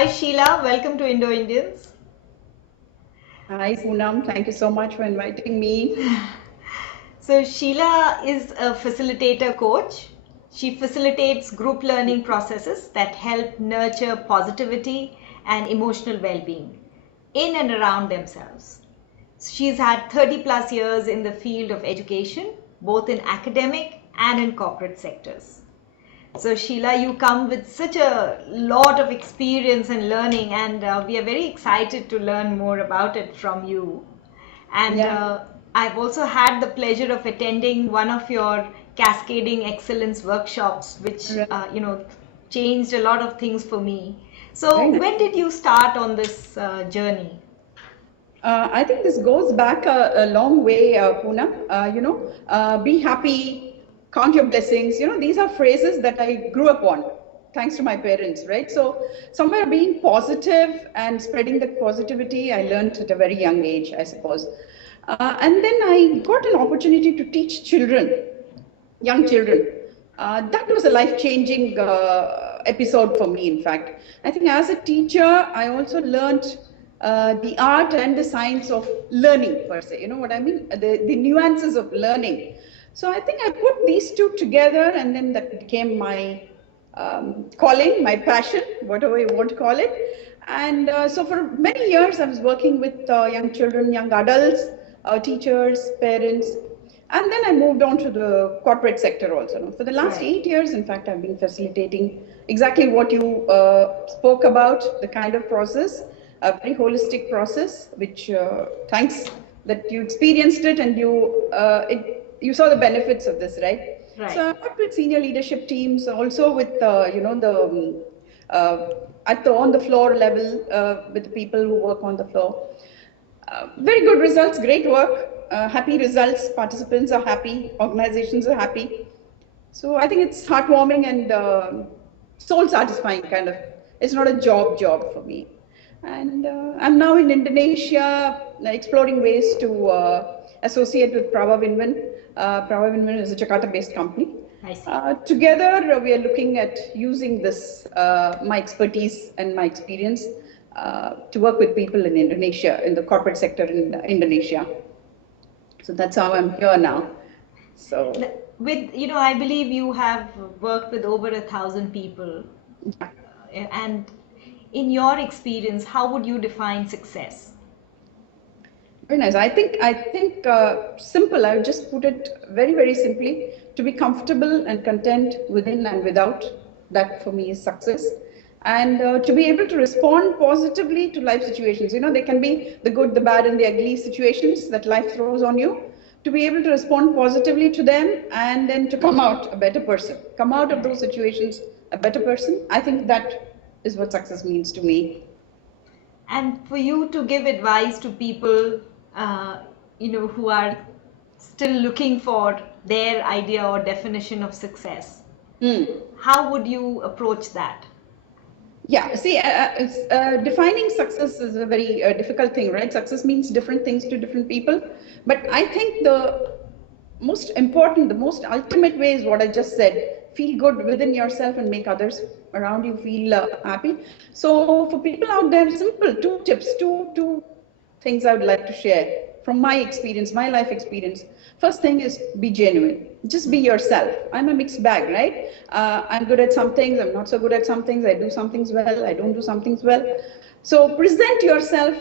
Hi Sheila, welcome to Indo Indians. Hi, Poonam. Thank you so much for inviting me. So Sheila is a facilitator coach. She facilitates group learning processes that help nurture positivity and emotional well-being in and around themselves. She's had 30 plus years in the field of education, both in academic and in corporate sectors. So Sheila, you come with such a lot of experience and learning, and we are very excited to learn more about it from you. And Yeah, I've also had the pleasure of attending one of your Cascading Excellence workshops, which right. changed a lot of things for me. Very So nice. when did you start on this journey? I think this goes back a long way, Poonam. Be happy, count your blessings. These are phrases that I grew up on, thanks to my parents, right? So, somewhere being positive and spreading that positivity, I learned at a very young age, I suppose. And then I got an opportunity to teach children, young children. That was a life changing episode for me, in fact. I think as a teacher, I also learned the art and the science of learning, per se. You know what I mean? The nuances of learning. So I think I put these two together, and then that became my calling, my passion, whatever you want to call it. And so for many years, I was working with young children, young adults, teachers, parents. And then I moved on to the corporate sector also. For the last Right. 8 years, in fact, I've been facilitating exactly what you spoke about, the kind of process, a very holistic process, which thanks that you experienced it and you saw the benefits of this, right? Right. So I worked with senior leadership teams, also with uh, at the on the floor level with the people who work on the floor. Very good results, great work, happy results. Participants are happy, organizations are happy. So I think it's heartwarming and soul satisfying kind of. It's not a job for me. And I'm now in Indonesia exploring ways to associate with Prava Winman. Prava Winman is a Jakarta-based company. I see. Together, we are looking at using this, my expertise and my experience, to work with people in Indonesia, in the corporate sector in Indonesia. So that's how I'm here now. So, With, I believe you have worked with over 1,000 people. yeah. And in your experience, how would you define success? Very nice. I think simple. I would just put it very simply: to be comfortable and content within and without. That for me is success, and to be able to respond positively to life situations. They can be the good, the bad, and the ugly situations that life throws on you. To be able to respond positively to them, and then to come out a better person. Come out of those Right. situations a better person. I think that is what success means to me. And for you to give advice to people, who are still looking for their idea or definition of success, Hmm. how would you approach that? Yeah, see, defining success is a very difficult thing, right? Success means different things to different people. But I think the most important, the most ultimate way is what I just said: feel good within yourself and make others around you feel happy. So, for people out there, simple two tips, two things I would like to share from my experience, my life experience. First thing is be genuine. Just be yourself. I'm a mixed bag, right? I'm good at some things, I'm not so good at some things. I do some things well, I don't do some things well. So present yourself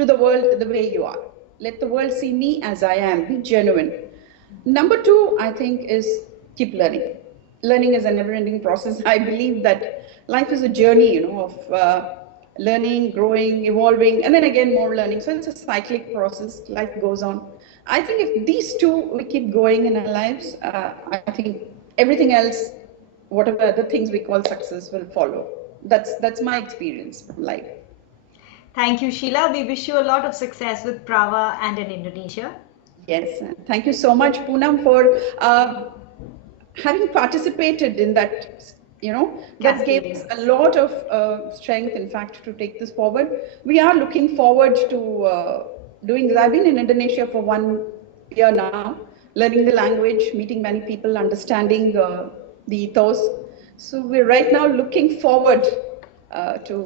to the world the way you are. Let the world see me as I am. Be genuine. Number two, I think, is keep learning. Learning is a never-ending process. I believe that life is a journey, of learning, growing, evolving, and then again more learning. So it's a cyclic process. Life goes on. I think if these two we keep going in our lives, I think everything else, whatever other things we call success, will follow. That's my experience from life. Thank you, Sheila. We wish you a lot of success with Prava and in Indonesia. Yes, thank you so much, Poonam, for having participated in that. That gave us Cascading. a lot of strength, in fact, to take this forward. We are looking forward to doing this. I've been in Indonesia for 1 year now, learning the language, meeting many people, understanding the ethos. So we're right now looking forward to